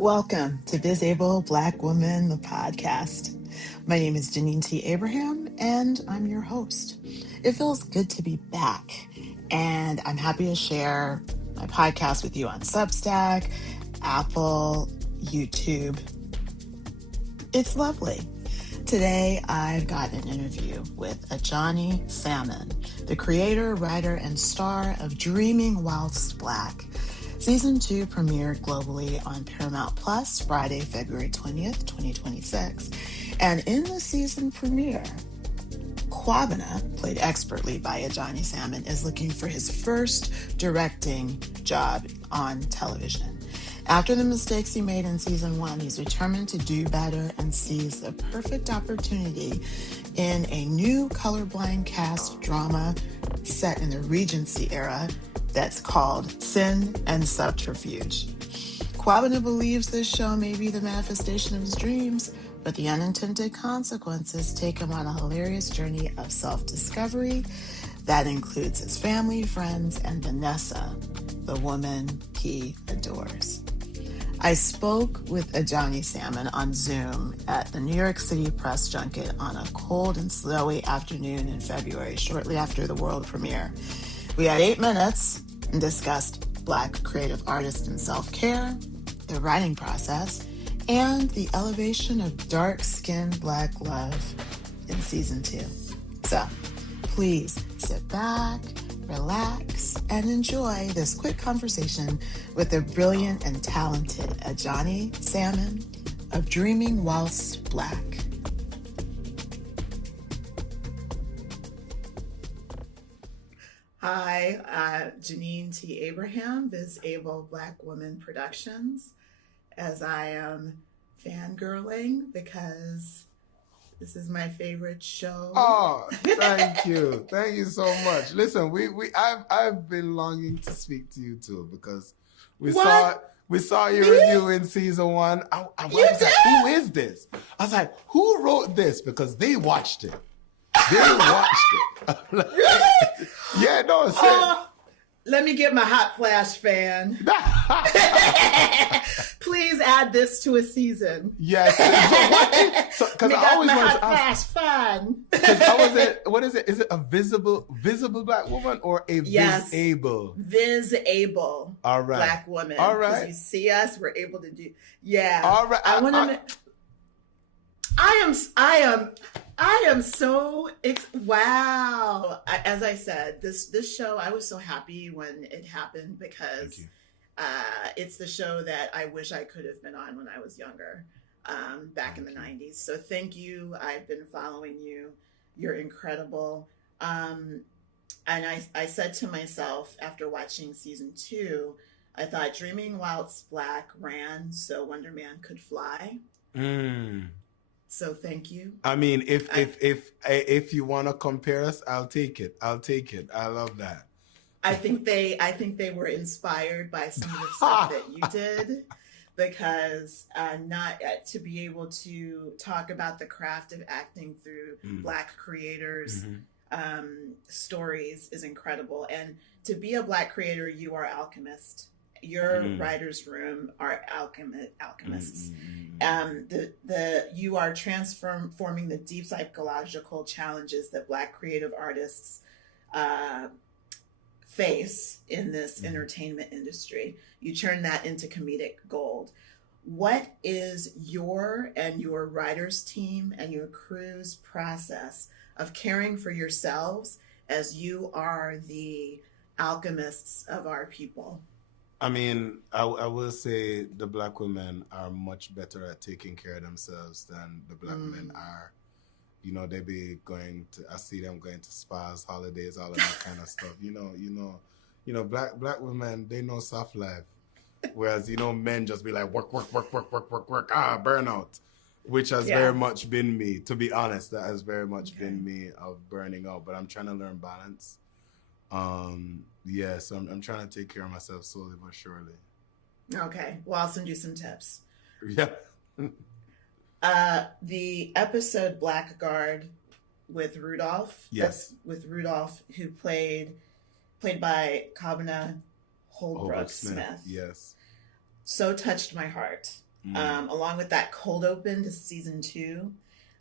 Welcome to VisAbleBlackwoman, the podcast. My name is Janine T. Abraham, and I'm your host. It feels good to be back, and I'm happy to share my podcast with you on Substack, Apple, YouTube. It's lovely. Today, I've got an interview with Adjani Salmon, the creator, writer, and star of Dreaming Whilst Black. Season 2 premiered globally on Paramount Plus Friday, February 20th, 2026. And in the season premiere, Kwabena, played expertly by Adjani Salmon, is looking for his first directing job on television. After the mistakes he made in season 1, he's determined to do better and sees the perfect opportunity in a new colorblind cast drama set in the Regency era that's called Sin and Subterfuge. Kwabena believes this show may be the manifestation of his dreams, but the unintended consequences take him on a hilarious journey of self-discovery that includes his family, friends, and Vanessa, the woman he adores. I spoke with Adjani Salmon on Zoom at the New York City press junket on a cold and snowy afternoon in February, shortly after the world premiere. We had 8 minutes and discussed Black creative artists and self-care, the writing process, and the elevation of dark-skinned Black love in season 2. So, please sit back, relax, and enjoy this quick conversation with the brilliant and talented Adjani Salmon of Dreaming Whilst Black. Hi, Janine T. Abraham, VisAbleBlackwoman Productions, as I am fangirling because this is my favorite show. Oh, thank you. Thank you so much. Listen, I've been longing to speak to you too because we saw your review in season 1. I was like, who is this? I was like, who wrote this? Because they watched it. They watched it. Like, Really? Yeah, no, let me get my hot flash fan. Please add this to a season. Yes. Because I always wanted to ask. Fan. Because I was it. What is it? Is it a visible Black woman or a VisAble? VisAble. All right. Black woman. All right. You see us, we're able to do. Yeah. All right. I am so wow. As I said, this show, I was so happy when it happened because it's the show that I wish I could have been on when I was younger, back in the 90s. So thank you. I've been following you. You're incredible. And I said to myself after watching season 2, I thought Dreaming Whilst Black ran so Wonder Man could fly. So thank you. I mean, if you want to compare us, I'll take it. I love that. I think they were inspired by some of the stuff that you did, because not to be able to talk about the craft of acting through Black creators' stories is incredible. And to be a Black creator, you are alchemist. Your writers' room are alchemists. You are transforming the deep psychological challenges that Black creative artists face in this entertainment industry. You turn that into comedic gold. What is your and your writers' team and your crew's process of caring for yourselves as you are the alchemists of our people? I mean, I will say the Black women are much better at taking care of themselves than the Black men are. You know, they be going to, I see them going to spas, holidays, all of that kind of stuff. You know, black women, they know soft life. Whereas, men just be like, work, burnout. Which has very much been me, to be honest. That has very much been me of burning out. But I'm trying to learn balance. So I'm trying to take care of myself slowly but surely. Okay. Well, I'll send you some tips. Yeah. The episode Blackguard with Rudolph. Yes. With Rudolph, who played by Kwabena Holbrook Smith. Yes. So touched my heart. along with that cold open to season 2.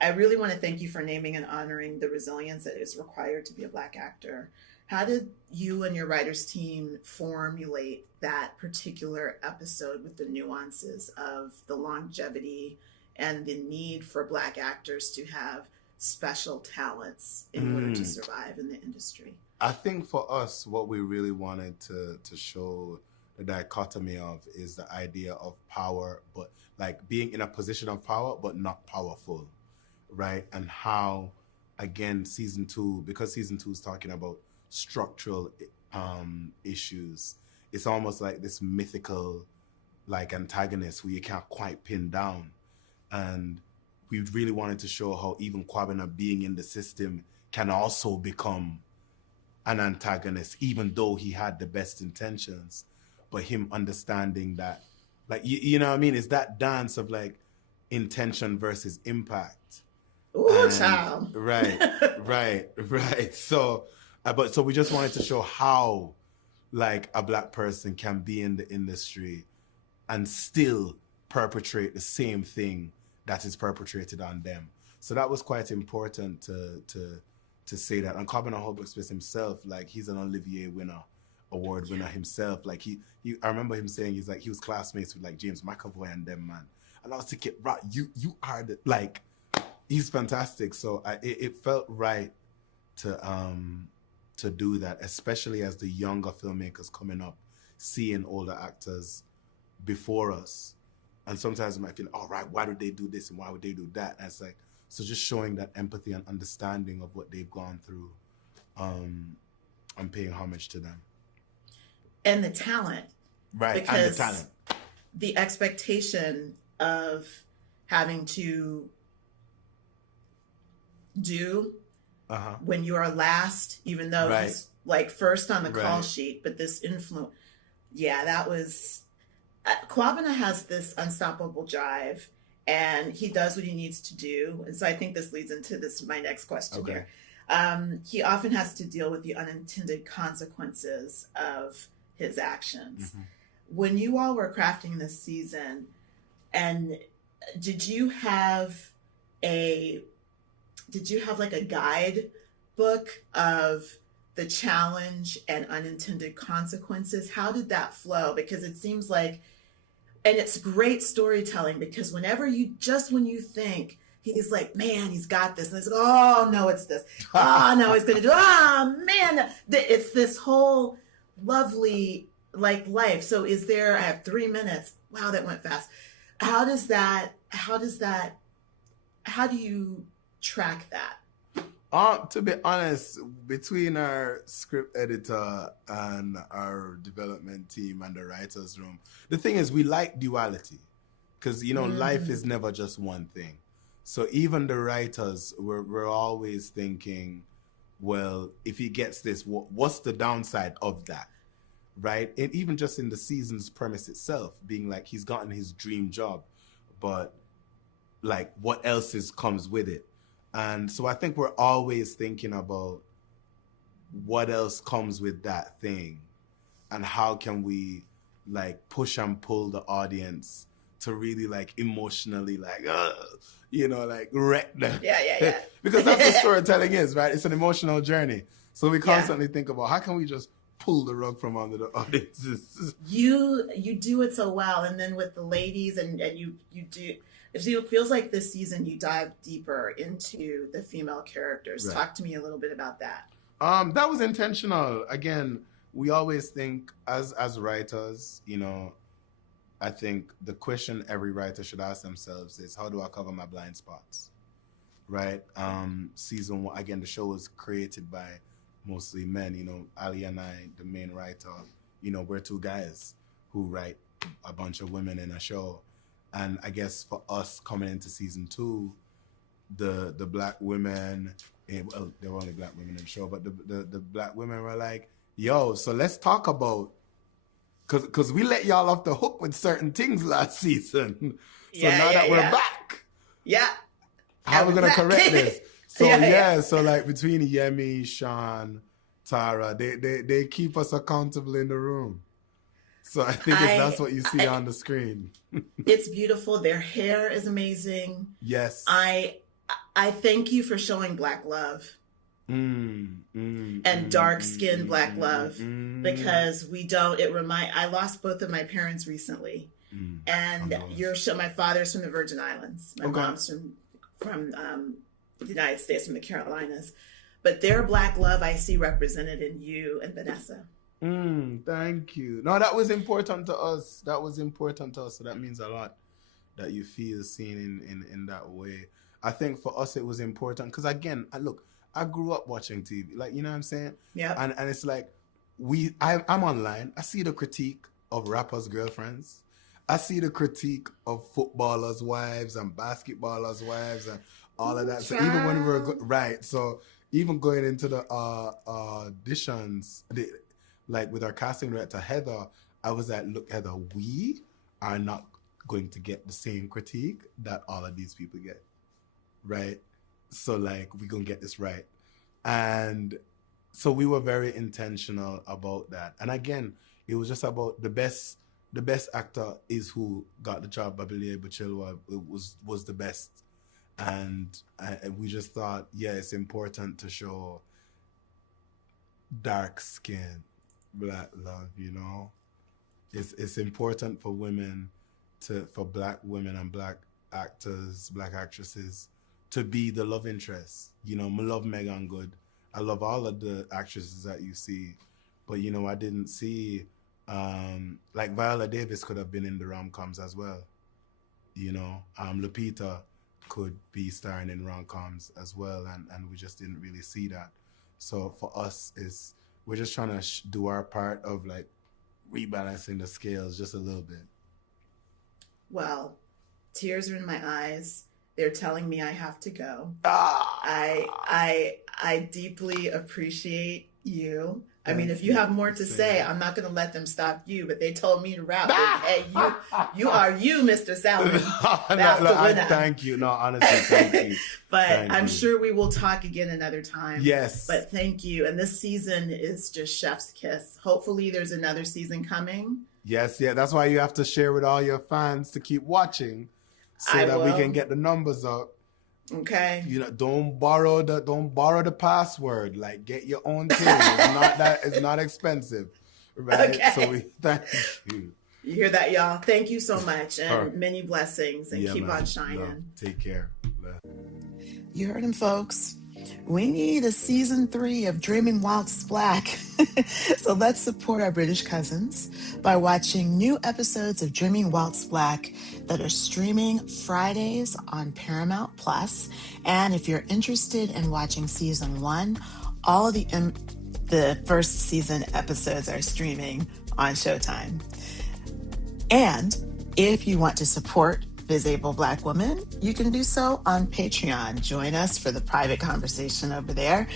I really want to thank you for naming and honoring the resilience that is required to be a Black actor. How did you and your writers team formulate that particular episode with the nuances of the longevity and the need for Black actors to have special talents in order to survive in the industry? I think for us, what we really wanted to show the dichotomy of is the idea of power, but like being in a position of power, but not powerful, right? And how, again, season 2, because season 2 is talking about structural issues, it's almost like this mythical like antagonist who you can't quite pin down. And we really wanted to show how even Kwabena being in the system can also become an antagonist, even though he had the best intentions, but him understanding that, like, you know what I mean? It's that dance of like intention versus impact. Ooh, child. Right. So, so we just wanted to show how like a Black person can be in the industry and still perpetrate the same thing that is perpetrated on them. So that was quite important to say that. And Kwabena Holbrook-Smith himself, like he's an Olivier award winner himself. Like he I remember him saying he's like he was classmates with like James McAvoy and them, man. And I was thinking, right, you are the, like, he's fantastic. So it felt right to do that, especially as the younger filmmakers coming up, seeing older actors before us. And sometimes you might feel, all right, why did they do this and why would they do that? And it's like, so just showing that empathy and understanding of what they've gone through, and paying homage to them. And the talent. Right, because and the talent. The expectation of having to do when you are last, even though he's like first on the call sheet, but this influence, that was, Kwabena has this unstoppable drive and he does what he needs to do. And so I think this leads into my next question here. He often has to deal with the unintended consequences of his actions. When you all were crafting this season, and did you have like a guide book of the challenge and unintended consequences? How did that flow? Because it seems like, and it's great storytelling, because when you think he's like, man, he's got this, and it's like, oh no, it's this. Oh no, he's gonna do, oh man, it's this whole lovely like life. So I have 3 minutes. Wow, that went fast. How do you track that? To be honest, between our script editor and our development team and the writer's room, the thing is we like duality, because, you know, life is never just one thing. So even the writers, we're always thinking, well, if he gets this, what's the downside of that? Right? And even just in the season's premise itself, being like he's gotten his dream job, but like what else comes with it? And so I think we're always thinking about what else comes with that thing and how can we like push and pull the audience to really like emotionally like, you know, like wreck them. Yeah. Because that's what storytelling is, right? It's an emotional journey. So we constantly think about how can we just pull the rug from under the audiences. You do it so well. And then with the ladies and you do, it feels like this season you dive deeper into the female characters. Right. Talk to me a little bit about that. That was intentional. Again, we always think as writers, you know, I think the question every writer should ask themselves is, how do I cover my blind spots? Right? Season 1, again, the show was created by mostly men. You know, Ali and I, the main writer, you know, we're two guys who write a bunch of women in a show. And I guess for us coming into season 2, the Black women, well, there were only Black women in the show, but the Black women were like, yo, so let's talk about, because we let y'all off the hook with certain things last season. So now that we're back, how are we going to correct this? So so like between Yemi, Sean, Tara, they keep us accountable in the room. So I think that's what you see on the screen. It's beautiful. Their hair is amazing. Yes. I thank you for showing Black love. And dark-skinned Black love, because I lost both of my parents recently. And my father's from the Virgin Islands. My mom's from the United States, from the Carolinas. But their Black love I see represented in you and Vanessa. Thank you. No, that was important to us. So that means a lot that you feel seen in that way. I think for us it was important because, again, I grew up watching TV. Like, you know what I'm saying? Yeah. And it's like, I'm online. I see the critique of rappers' girlfriends. I see the critique of footballers' wives and basketballers' wives and all of that. So even when we were so even going into the auditions, like with our casting director Heather, I was like, look, Heather, we are not going to get the same critique that all of these people get, right? So like, we're gonna get this right. And so we were very intentional about that. And again, it was just about the best actor is who got the job. Babili Bachilwa was the best. And we just thought, yeah, it's important to show dark skin, Black love, you know? It's important for women for Black women and Black actors, Black actresses to be the love interest. You know, I love Megan Good. I love all of the actresses that you see. But, you know, I didn't see, like Viola Davis could have been in the rom-coms as well. You know, Lupita could be starring in rom-coms as well. And we just didn't really see that. So for us, we're just trying to do our part of like rebalancing the scales just a little bit. Well, tears are in my eyes. They're telling me I have to go. I deeply appreciate you. I mean, if you have more to say, I'm not going to let them stop you. But they told me to wrap. Hey, you are you, Mr. Salmon. Thank you. No, honestly, thank you. But I'm sure we will talk again another time. Yes. But thank you. And this season is just chef's kiss. Hopefully, there's another season coming. Yes, yeah. That's why you have to share with all your fans to keep watching, so that we can get the numbers up. Okay. You know, don't borrow the password. Like, get your own thing. It's not expensive, right? Okay. So we thank you. You hear that, y'all? Thank you so much, and many blessings, and keep on shining. No, take care. You heard him, folks. We need a season 3 of Dreaming Whilst Black. So let's support our British cousins by watching new episodes of Dreaming Whilst Black that are streaming Fridays on Paramount Plus. And if you're interested in watching season 1, all of the first season episodes are streaming on Showtime. And if you want to support VisAbleBlackwoman, you can do so on Patreon. Join us for the private conversation over there.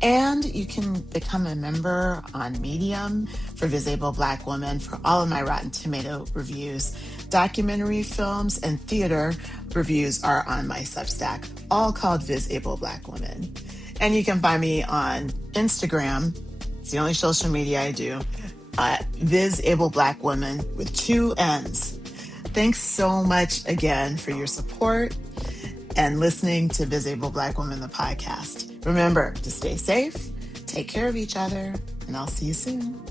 And you can become a member on Medium for VisAbleBlackwoman for all of my Rotten Tomato reviews. Documentary films and theater reviews are on my Substack, all called VisAbleBlackwoman. And you can find me on Instagram. It's the only social media I do. VisAbleBlackwoman with 2 N's. Thanks so much again for your support and listening to VisAbleBlackwoman, the podcast. Remember to stay safe, take care of each other, and I'll see you soon.